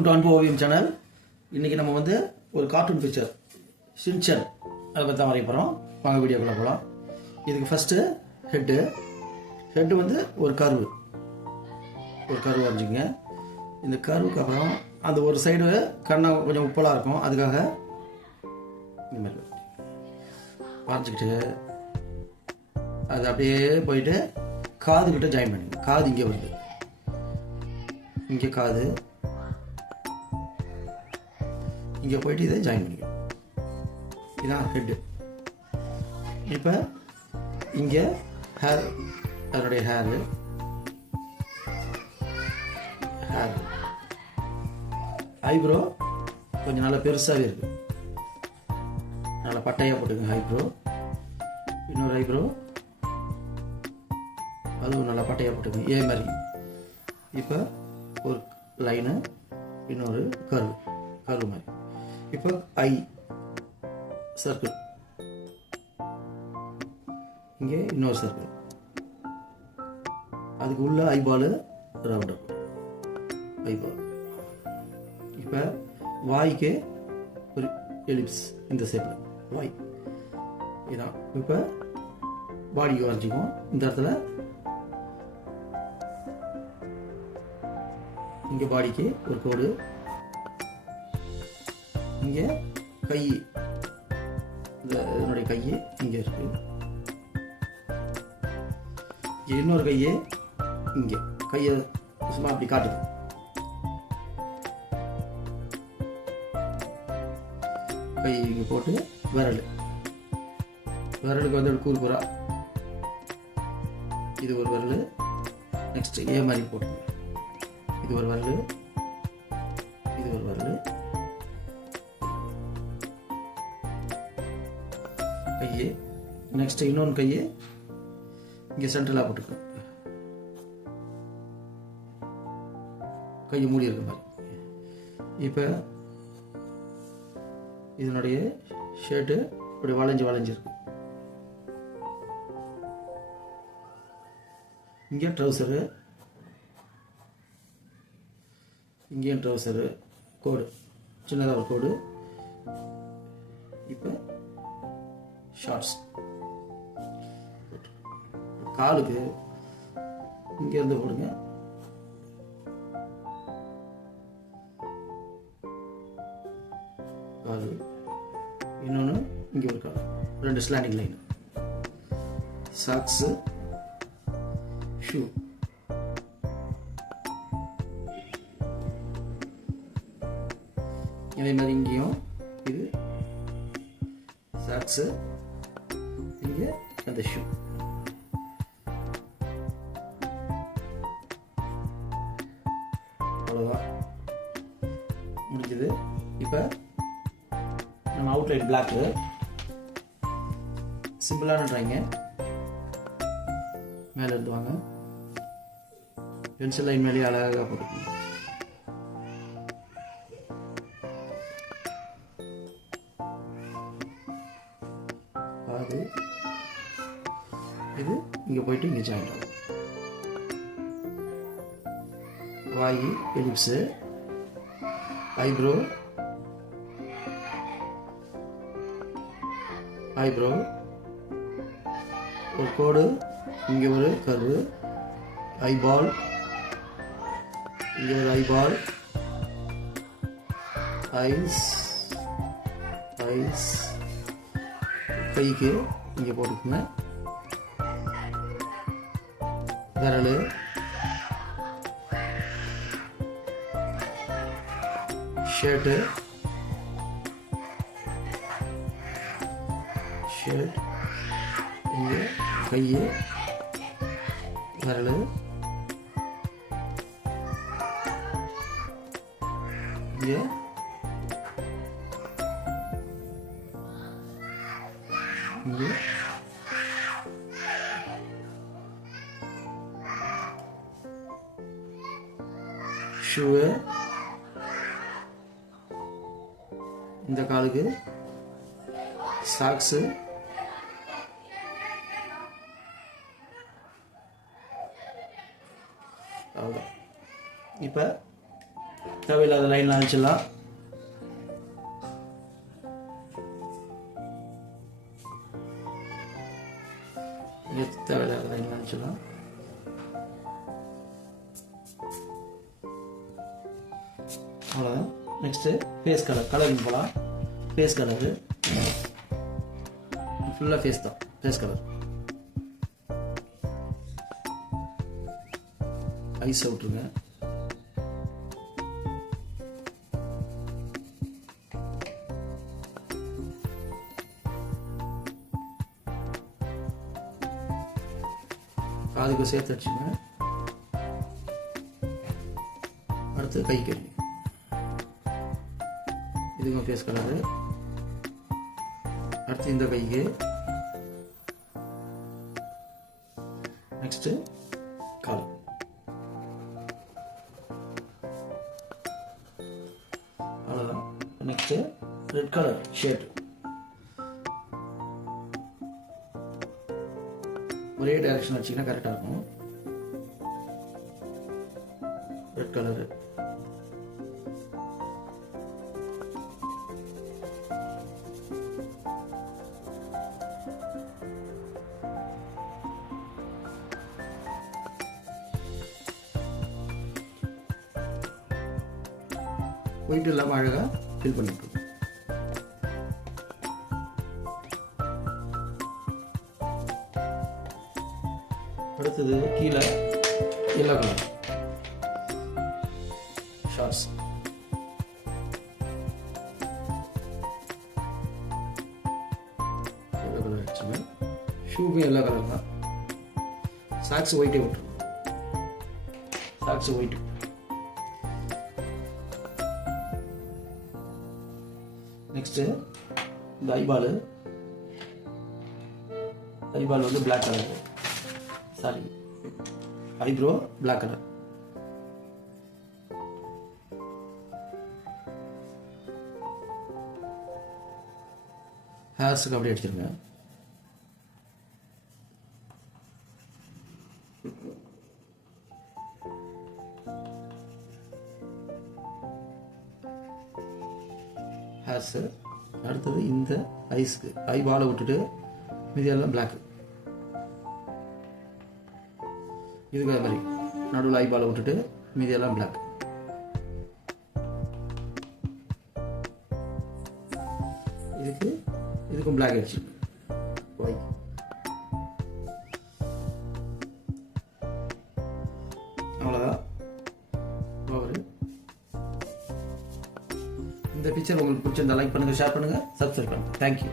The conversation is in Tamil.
வெல்கம் டு அன்பு ஓவியம் சேனல். இன்றைக்கி நம்ம வந்து ஒரு கார்ட்டூன் பிக்சர் ஷின்சான் அதை பற்றி தான் வரைய போகிறோம். வாங்க வீடியோக்குள்ளே போகலாம். இதுக்கு ஃபஸ்ட்டு ஹெட்டு வந்து ஒரு கர்வு வரைஞ்சிங்க. இந்த கர்வுக்கு அப்புறம் அந்த ஒரு சைடு கண்ணை கொஞ்சம் உப்பலாக இருக்கும், அதுக்காக இந்த மாதிரி வரைஞ்சிக்கிட்டு அது அப்படியே போயிட்டு காதுகிட்ட ஜாயின் பண்ணிங்க. காது இங்கே வருது, இங்கே காது, இங்கே போயிட்டு இதை ஜாயின் பண்ணிக்கணும். இதுதான் ஹெட்டு. இப்போ இங்கே ஹேர், அதனுடைய ஹேர் ஐப்ரோ கொஞ்சம் நல்லா பெருசாகவே இருக்கு, நல்லா பட்டையாக போட்டுக்கோங்க. ஐப்ரோ, இன்னொரு ஐப்ரோ அதுவும் நல்லா பட்டையாக போட்டுக்கோங்க, ஏ மாதிரி. இப்போ ஒரு லைனு, இன்னொரு கர்வு மாதிரி. இப்போ ஐ சர்க்கிள், இங்கே இன்னொரு சர்க்கிள், அதுக்கு உள்ள ஐபால் ரவுண்ட் அப் ஐபால். இப்போ வாய்க்கு ஒரு எலிப்ஸ் இந்த ஷேப்பில் வாய், இதான். இப்போ பாடிக்கு வரைஞ்சிக்குவோம். இந்த இடத்துல இங்கே பாடிக்கு ஒரு கோடு, இங்கே கை, இதனுடைய கையை இங்கே இருக்கு, இன்னொரு கையை இங்கே, கையை சும்மா அப்படி காட்டுது. கை இங்கே போட்டு விரலுக்கு வந்து கூறுக்குறா, இது ஒரு விரல். நெக்ஸ்ட் ஏ மாதிரி போட்டு, இது ஒரு விரல், இது ஒரு விரல், கையை. நெக்ஸ்ட் இன்னொன்று கையை இங்கே சென்ட்ரலாக போட்டுக்கணும், கையை மூடி இருக்க மாதிரி. இப்போ இதனுடைய ஷர்ட்டு இப்படி வளைஞ்சிருக்கு. இங்கே ட்ரௌசரு, இங்கேயும் ட்ரௌசரு, கோடு, சின்னதாக ஒரு கோடு. இப்போ ஷார்ட்ஸ். காலுக்கு இங்கேருந்து போடுங்க, காலு, இன்னொன்று இங்கே ஒரு கால், ரெண்டு ஸ்லாண்டிங் லைன். சாக்ஸு, ஷூ, இதே மாதிரி இங்கேயும் இது சாக்ஸு, இங்கே அந்த ஷூ. அவ்வளோதான், முடிஞ்சது. இப்போ நம்ம அவுட்லைன் பிளாக்கு சிம்பிளான ட்ராயிங்க. மேலே இருந்து வாங்க, பென்சில் லைன் மேலேயே அழகாக போட்டுக்கணும். அது இது இங்கே போயிட்டு இங்கே ஜாயின் ஆகும். வாய் எலிப்ஸு, ஐப்ரோ ஒரு கோடு, இங்கே ஒரு கர்வு, ஐபால், இங்கே ஒரு ஐபால், ஐஸ், கைக்கு இங்கே போட்டுக்கோங்க. விரல், ஷர்ட், இங்கே கையை, விரல், இங்கே ஷூவு, இந்த காலுக்கு சாக்ஸு, அவ்வளோதான். இப்போ தேவையில்லாத லைன்லாம் அழிச்சிடலாம். தேவையில்லாத லைன்லாம் அழிச்சிடலாம். அவ்வளோதான். நெக்ஸ்ட்டு ஃபேஸ் கலரிங் போகலாம். ஃபேஸ் கலரு ஃபுல்லாக ஃபேஸ் தான். ஃபேஸ் கலர் ஐஸ் விட்டுருங்க. காதுக்கு சேர்த்து அடிச்சுங்க. அடுத்து கை கறி, இதுக்கும் ஃபேஸ் கலரு. அடுத்து இந்த கைக்கு. Next call. அவ்வளோதான். Next red colour shirt. ஒரே டைரக்ஷன் வச்சிங்கன்னா கரெக்டாக இருக்கும். Red colour. ஒயிட் இல்லாமல் அழகாக ஃபில் பண்ணிட்டு அடுத்தது கீழே yellow colour shorts. Yellow colour வச்சுங்க. ஷூக்கும் எல்லோ கலர் தான். சாக்ஸ் ஒயிட்டே விட்டுரும். Socks white. நெக்ஸ்ட்டு இந்த ஐபால் வந்து black colour. Sorry, eyebrow black colour. ஹேர்ஸுக்கு அப்படியே அடிச்சிருங்க. ஹேர்ஸு. அடுத்தது இந்த ஐஸ்க்கு ஐபாலை விட்டுட்டு மீதியெல்லாம் பிளாக். இதுக்கு அது மாதிரி நடுவில் ஐபாலை விட்டுட்டு மீதியெல்லாம் பிளாக். இதுக்கும் பிளாக் ஆயிடுச்சு. ஒயிட். அவ்வளோதான். இந்த பிக்சர் உங்களுக்கு பிடிச்சிருந்தா லைக் பண்ணுங்கள், ஷேர் பண்ணுங்கள், சப்ஸ்கிரைப் பண்ணுங்கள். தேங்க்யூ.